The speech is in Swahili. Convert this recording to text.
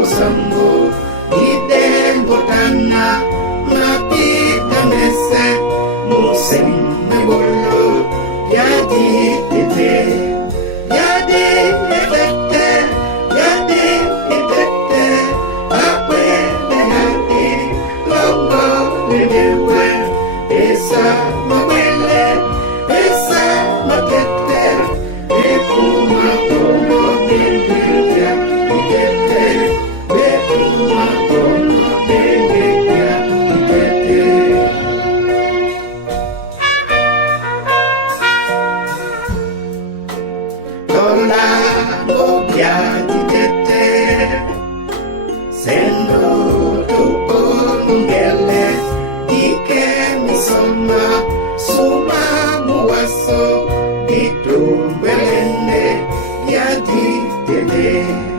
Osambo Idembo Tana Mapita Mese Musem Mebolo Yadi Tete Yadi Tete Yadi Tete Ape Yadi Longo Ledewe Esa Mawele Esa Makete Ekuma Komo Bendeya Ikete Ekuma Komo Bendeya Ikete Tola Bobia Ikete Sendo Tuko Mungele Ike Misoma Suma Muwaso Itu Belende Yadi Tede